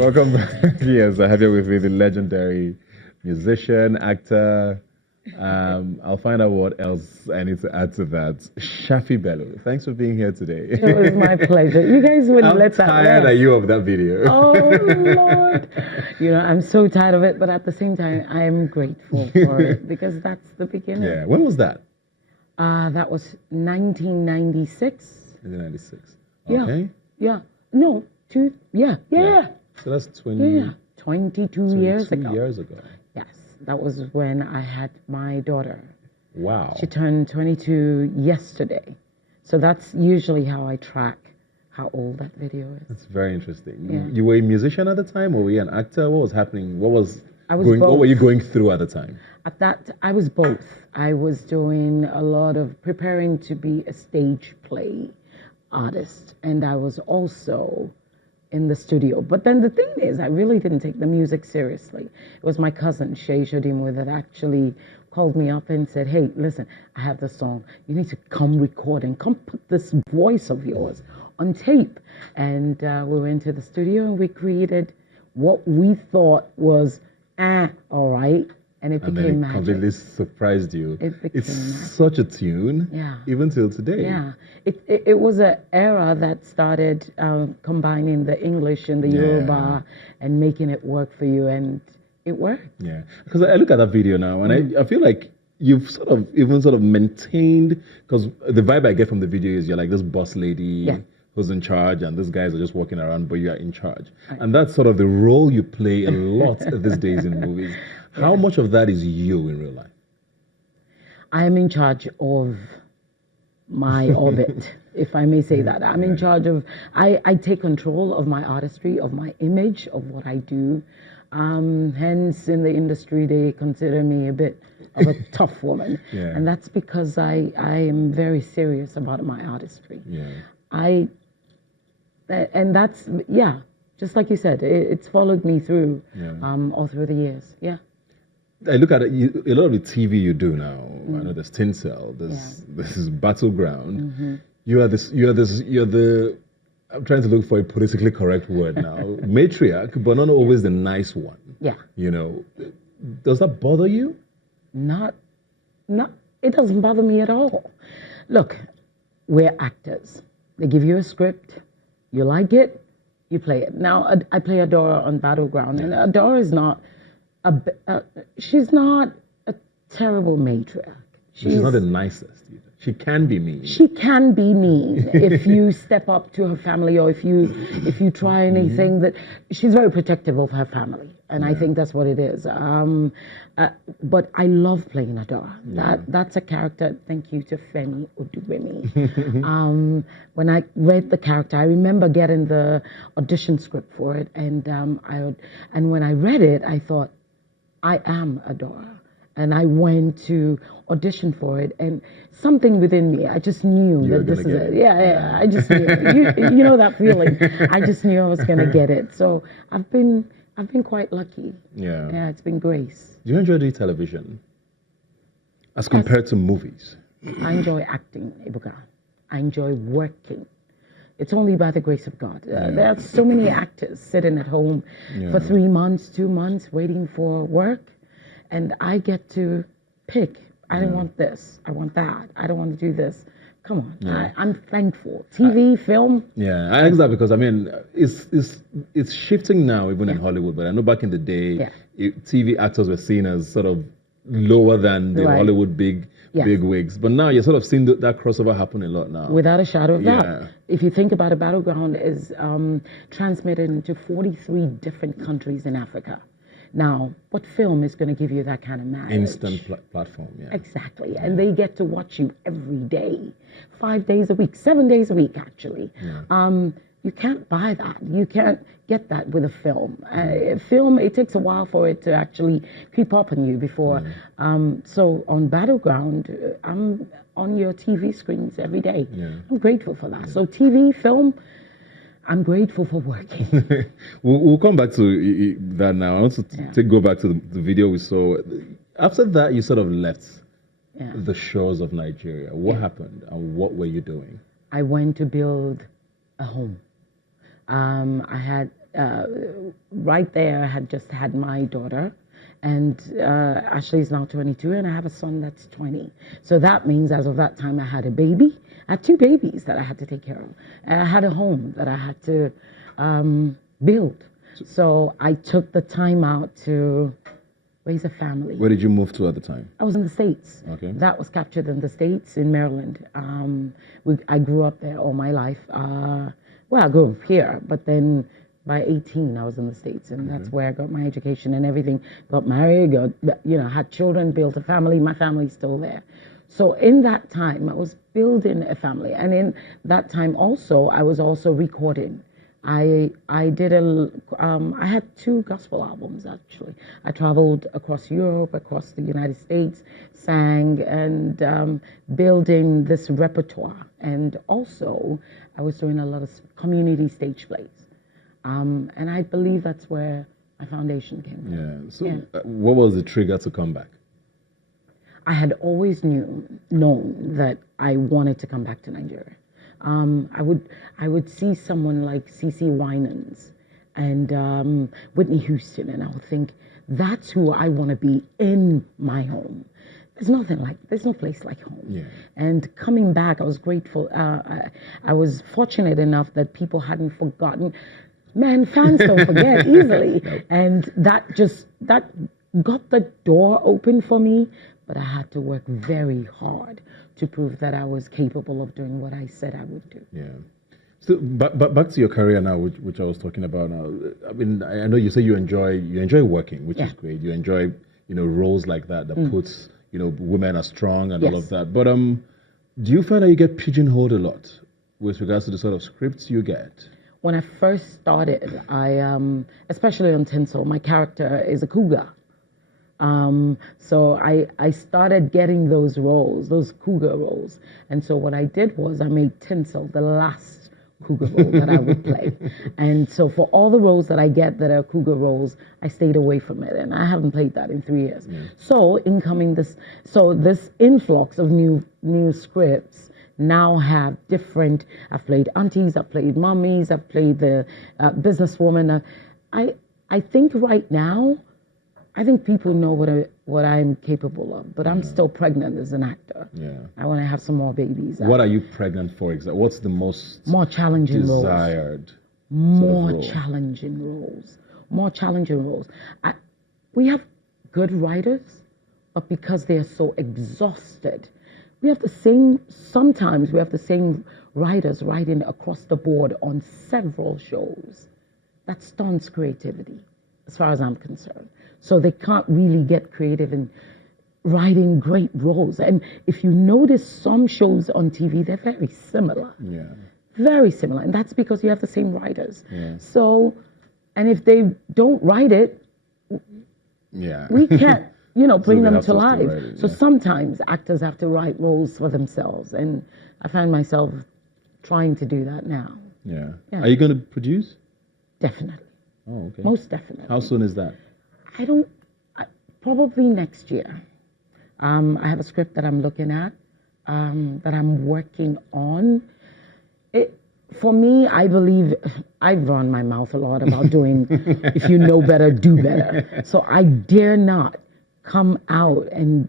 Welcome back. Yes, I have here with me the legendary musician, actor. I'll find out what else I need to add to that. Shaffy Bello, thanks for being here today. It was my pleasure. You guys wouldn't let that. How tired are you of that video? Oh Lord! I'm so tired of it, but at the same time, I am grateful for it because that's the beginning. Yeah. When was that? That was 1996. 1996. Yeah. Okay. Yeah. No. Yeah. So that's 22 years ago. years ago. Yes, that was when I had my daughter. Wow. She turned 22 yesterday. So that's usually how I track how old that video is. That's very interesting. Yeah. You were a musician at the time, or were you an actor? What was happening? What were you going through at the time? At that, I was both. I was doing a lot of preparing to be a stage play artist, and I was also in the studio. But then the thing is, I really didn't take the music seriously. It was my cousin, Shay Shadimwe, that actually called me up and said, hey, listen, I have this song. You need to come record and come put this voice of yours on tape. And we went to the studio and we created what we thought was, all right. And it became magic. Completely surprised you. It's such a tune, even till today. Yeah, it was an era that started combining the English and the Yoruba and making it work for you, and it worked. Yeah, because I look at that video now, and I feel like you've sort of maintained, because the vibe I get from the video is you're like this boss lady who's in charge, and these guys are just walking around, but you are in charge. Right. And that's sort of the role you play a lot these days in movies. How much of that is you in real life? I am in charge of my orbit, if I may say that. I'm in charge of, I take control of my artistry, of my image, of what I do. Hence, in the industry, they consider me a bit of a tough woman. And that's because I am very serious about my artistry. And that's, just like you said, it's followed me through all through the years. I look at it, a lot of the TV you do now. I know there's Tinsel, there's Battleground. You're the. I'm trying to look for a politically correct word now. Matriarch, but not always the nice one. Does that bother you? Not. It doesn't bother me at all. Look, we're actors. They give you a script. You like it, you play it. Now I play Adora on Battleground, and Adora is not. She's not a terrible matriarch. She's not the nicest either. She can be mean. She can be mean if you step up to her family, or if you try anything. That she's very protective of her family, and I think that's what it is. But I love playing Adora. That's a character. Thank you to Femi Odubemi. When I read the character, I remember getting the audition script for it, and when I read it, I thought, I am Adora. And I went to audition for it, and something within me, I just knew that this is it. I just knew. You know that feeling. I just knew I was going to get it. So I've been quite lucky. Yeah, it's been grace. Do you enjoy doing television as compared to movies? I enjoy acting, Ibuka. I enjoy working. It's only by the grace of God. There are so many actors sitting at home for 3 months, 2 months, waiting for work. And I get to pick. I don't want this. I want that. I don't want to do this. Come on. I'm thankful. TV, film. Yeah, I ask that because, I mean, it's shifting now, even in Hollywood. But I know back in the day, TV actors were seen as sort of lower than the Hollywood big wigs. But now you're sort of seeing that crossover happen a lot now. Without a shadow of doubt. If you think about it, Battleground is transmitted into 43 different countries in Africa. Now, what film is going to give you that kind of marriage? Instant platform, Exactly. And they get to watch you every day, 5 days a week, 7 days a week, actually. You can't buy that. You can't get that with a film. Film, it takes a while for it to actually creep up on you before. So on Battleground, I'm on your TV screens every day. I'm grateful for that. So TV, film, I'm grateful for working. We'll come back to that now. I want to go back to the video we saw. After that, you sort of left the shores of Nigeria. What happened, and what were you doing? I went to build a home. I had right there, I had just had my daughter. And Ashley's now 22, and I have a son that's 20. So that means as of that time, I had a baby. I had 2 babies that I had to take care of. And I had a home that I had to build. So I took the time out to raise a family. Where did you move to at the time? I was in the States. Okay. That was captured in the States, in Maryland. I grew up there all my life. Well, I grew up here, but then by 18, I was in the States, and that's where I got my education and everything. Got married, had children, built a family. My family's still there. So in that time, I was building a family. And in that time also, I was also recording. I had 2 gospel albums, actually. I traveled across Europe, across the United States, sang and building this repertoire. And also, I was doing a lot of community stage plays. And I believe that's where my foundation came from. Yeah. So what was the trigger to come back? I had always known that I wanted to come back to Nigeria. I would see someone like CeCe Winans and Whitney Houston, and I would think, that's who I want to be in my home. There's no place like home. Yeah. And coming back, I was grateful. I was fortunate enough that people hadn't forgotten. Man, fans don't forget easily. Nope. And that got the door open for me, but I had to work very hard to prove that I was capable of doing what I said I would do. Yeah. So, but back to your career now, which I was talking about now. I mean, I know you say you enjoy working, which is great. You enjoy, roles like that puts, women are strong and all of that. But do you find that you get pigeonholed a lot with regards to the sort of scripts you get? When I first started, especially on Tinsel, my character is a cougar. So I started getting those roles, those cougar roles. And so what I did was I made Tinsel the last cougar role that I would play. And so for all the roles that I get that are cougar roles, I stayed away from it. And I haven't played that in 3 years. Yeah. So this influx of new scripts now have different, I've played aunties, I've played mummies, I've played the businesswoman. I think right now, I think people know what I'm capable of, but I'm still pregnant as an actor. Yeah. I want to have some more babies. What are you pregnant for exactly? What's the most more challenging desired roles? More sort of challenging roles. More challenging roles. We have good writers, but because they are so exhausted, sometimes we have the same writers writing across the board on several shows. That stunts creativity, as far as I'm concerned. So they can't really get creative in writing great roles. And if you notice some shows on TV, they're very similar. Yeah. Very similar. And that's because you have the same writers. Yeah. So, and if they don't write it, we can't, bring them to life. So sometimes actors have to write roles for themselves. And I find myself trying to do that now. Yeah. Are you going to produce? Definitely. Oh, okay. Most definitely. How soon is that? Probably next year. I have a script that I'm looking at, that I'm working on. For me, I believe I've run my mouth a lot about doing, if you know better, do better. So I dare not come out and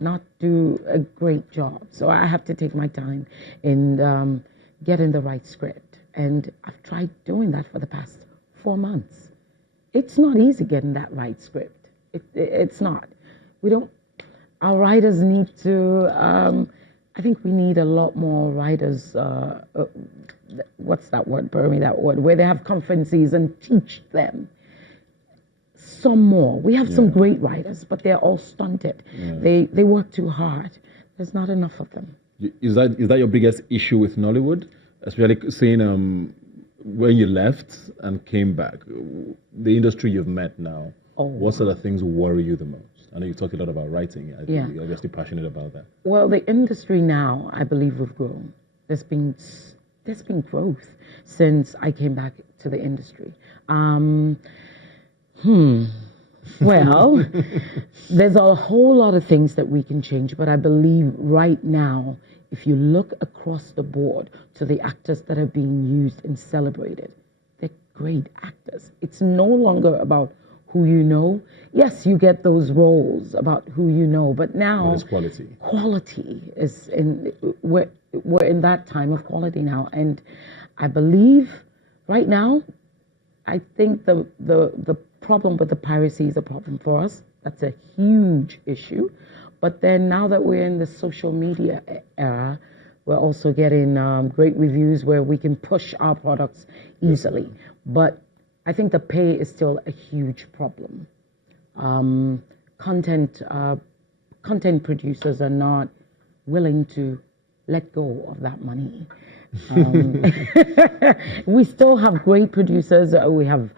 not do a great job. So I have to take my time in getting the right script. And I've tried doing that for the past 4 months. It's not easy getting that right script. It's not. Our writers need to, I think we need a lot more writers, what's that word, Burmy, that word, where they have conferences and teach them some more. We have some great writers, but they're all stunted. Yeah. They work too hard. There's not enough of them. Is that your biggest issue with Nollywood? Especially seeing when you left and came back, the industry you've met now, what sort of things worry you the most? I know you talked a lot about writing. I think you're obviously passionate about that. Well, the industry now, I believe we've grown. There's been growth since I came back to the industry. Well, there's a whole lot of things that we can change, but I believe right now, if you look across the board to the actors that are being used and celebrated, they're great actors. It's no longer about who you know. Yes, you get those roles about who you know, but now it's quality. Quality is in. We're in that time of quality now, and I believe right now, I think the problem with the piracy is a problem for us. That's a huge issue. But then now that we're in the social media era, we're also getting great reviews where we can push our products easily. But I think the pay is still a huge problem. Content producers are not willing to let go of that money. We still have great producers. We have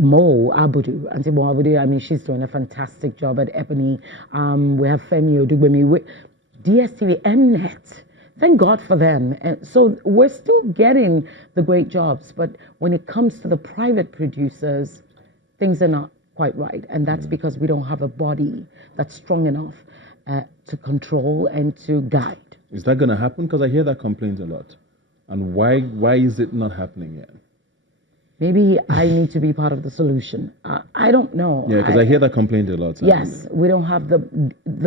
Mo Abudu, Auntie Mo Abudu. I mean, she's doing a fantastic job at Ebony. We have Femi Odugbemi, DSTV, Mnet. Thank God for them. And so we're still getting the great jobs, but when it comes to the private producers, things are not quite right, and that's because we don't have a body that's strong enough to control and to guide. Is that going to happen? Because I hear that complaint a lot. And why is it not happening yet? Maybe I need to be part of the solution. I don't know. Yeah, because I hear that complaint a lot. Yes, we don't have the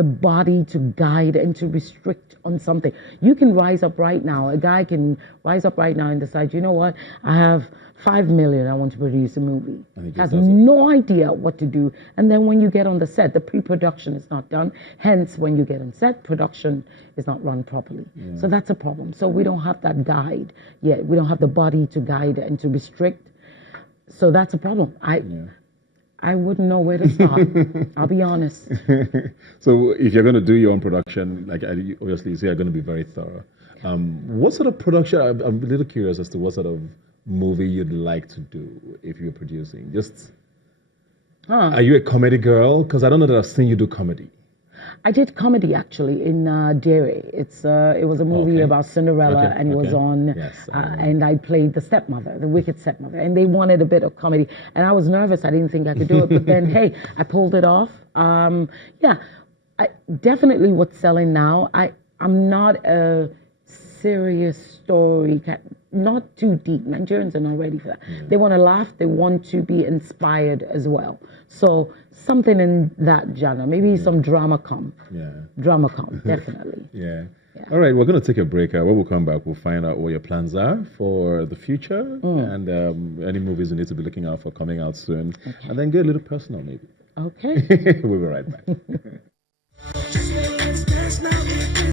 body to guide and to restrict on something. You can rise up right now. A guy can rise up right now and decide, you know what, I have 5 million, I want to produce a movie. And he has no idea what to do. And then when you get on the set, the pre-production is not done. Hence, when you get on set, production is not run properly. Yeah. So that's a problem. So we don't have that guide yet. We don't have the body to guide and to restrict. So that's a problem. I wouldn't know where to start. I'll be honest. So if you're going to do your own production, like obviously you say you're going to be very thorough. What sort of production? I'm a little curious as to what sort of movie you'd like to do if you're producing. Are you a comedy girl? Because I don't know that I've seen you do comedy. I did comedy actually in Dairy. It was a movie about Cinderella, and it was on, and I played the stepmother, the wicked stepmother, and they wanted a bit of comedy, and I was nervous. I didn't think I could do it, but then hey, I pulled it off. Definitely what's selling now. I'm not a serious story, not too deep. Nigerians are not ready for that. They want to laugh. They want to be inspired as well. So something in that genre, maybe some drama com. Drama com, definitely. All right, we're going to take a break. When we come back, we'll find out what your plans are for the future and any movies you need to be looking out for coming out soon. And then get a little personal, maybe. Okay. We'll be right back.